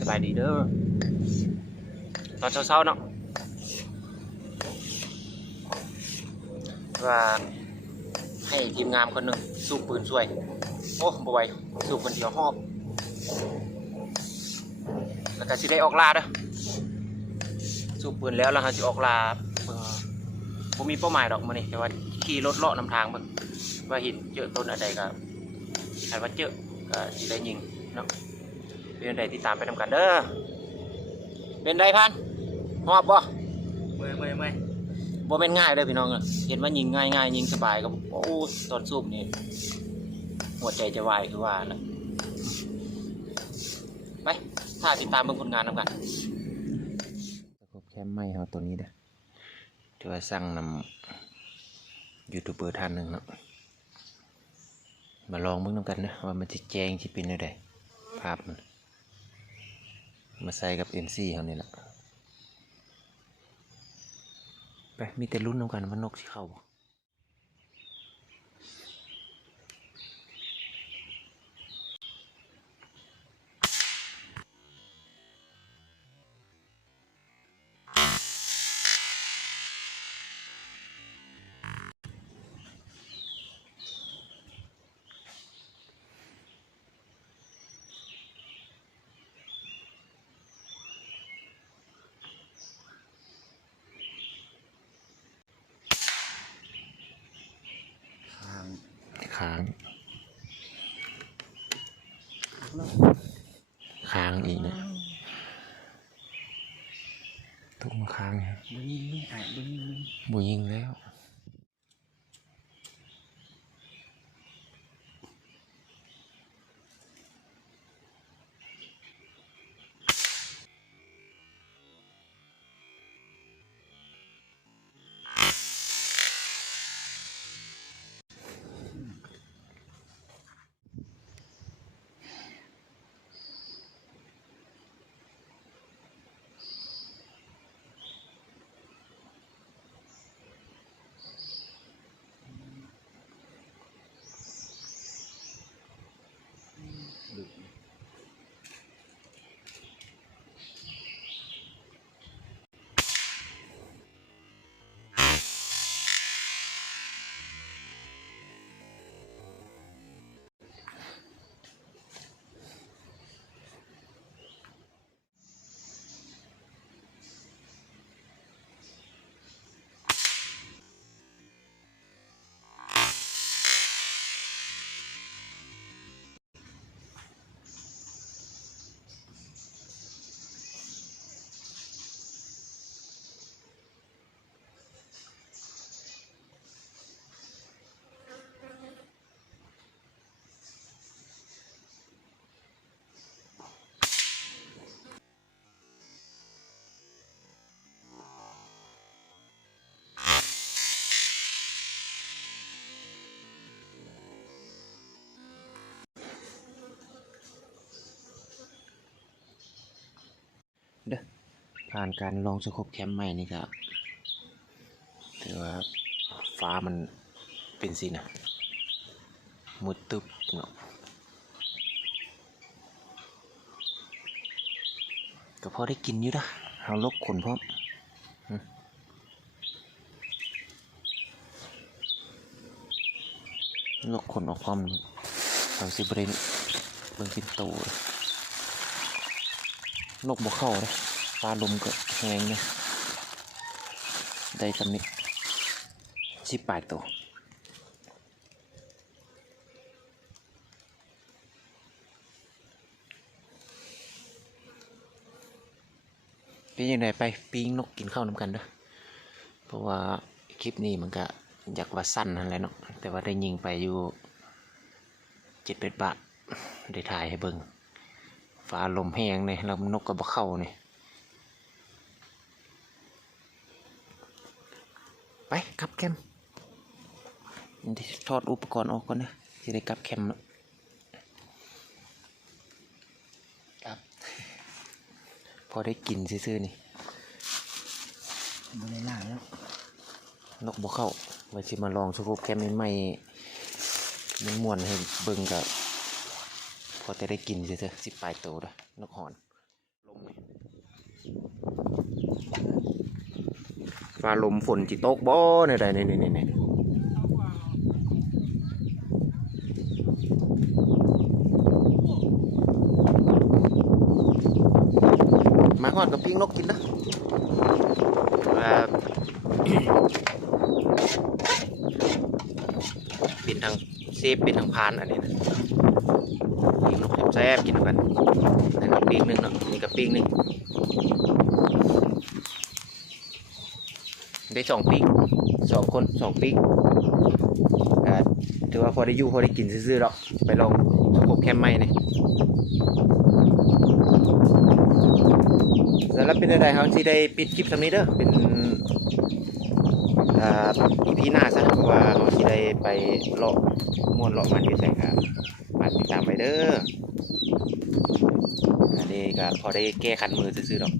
สบายดีเด้อตอนเช้าๆเนาะว่าให้ทีมงานคนหนึ่งสูบปืนช่วยโอ้บ่ไหวสูบคนเดียวหอบแล้วก็สิได้ออกลาเด้อสูบปืนแล้วเราจะออกลาเบิ่งบ่มีเป้าหมายดอกมื้อนี้แต่ว่าขี่รถเลาะนำทางเบิ่งว่าเห็นเจอต้นอะไรก็คันว่าเจอก็สิได้ยิงเนาะเป็นไดติดตามไปนำกันเด้อเป็นไดพันหอบบ่ไม่บ่แม่นง่ายเลยพี่น้องเห็นว่ายิงง่ายยิงสบายก็โอ้ตอนสูบนี่หัวใจจะวายคือว่านะไปถ้าติดตามเบิ่งผลงานนำกันตะครบแคมป์ไม้เฮาตัวนี้เด้อที่ว่าสั่งนำยูทูบเบอร์ท่านหนึ่งเนาะมาลองเบิ่งนำกันนะว่ามันจะแจ้งที่เป็นได้ภาพมันมาใส่กับ NC เฮานี่ล่ะไปมีแต่รุ่นนำกันว่านกสิเข้าบ่ค้างอีกนะทุกมาค้างบุยิงแล้วเด้อผ่านการลองสโคปแคมป์ใหม่นี่ก็ถือว่าฟ้ามันเป็นสินะมืดตึบเนาะก็พอได้กินอยู่นะเอาลบขนพร้อมลบขนออกพร้อมเอาสิบเรนเบิ่งเป็นตัวนกบ่เข้าเลยฟ้าลมก็แห้งเนี่ยได้สำนิด18 ตัวเป็นยังไงไปปิ้งนกกินข้าวน้ำกันเด้อเพราะว่าคลิปนี้มันก็อยากว่าสั้นนั่นแหละเนาะแต่ว่าได้ยิงไปอยู่7-8 บาทได้ถ่ายให้เบิ่งฟ้าลมแห้งเนี่ยแล้วนกก็บ่เข้าเนี่ยไปกลับแคมป์ถอดอุปกรณ์ออกก่อนนะจะได้กลับแคมป์แล้วครับพอได้กินซื่อๆนี่ไม่ได้ล่าแล้วนกบ่เข้าไว้สิมาลองสกูปแคมป์ใหม่ๆมันม่วนให้เบิ่งกับพอจะได้กินซื่อๆ18 ตัวด้วยนกหอน ฟ้าลมฝนจิตกบ่เนี่ยใดนี่มาฮอดกับปิ้งนกกินนะเป็นทางเซฟเป็นทางพานอันนี้นะปิ้งนกแซ่บๆกินกันนั่นก็ปิ้งหนึ่งเนาะนี่ก็ปิ้งหนึ่งได้2 ปิ้ง2 คน2 ปิ้งถือว่าพอได้อยู่พอได้กินซื่อๆหรอกไปลองสกบแคมป์ใหม่เนี่ยแล้วเป็นอะไรครับที่ได้ปิดคลิปสำนี้เด้อเป็นEP หน้าซะเพราะว่าเราที่ได้ไปเลาะม่วนเลาะมันอยู่ใส่ครับมาติดตามไปเด้ออันนี้ก็พอได้แก้ขันมือซื่อๆหรอก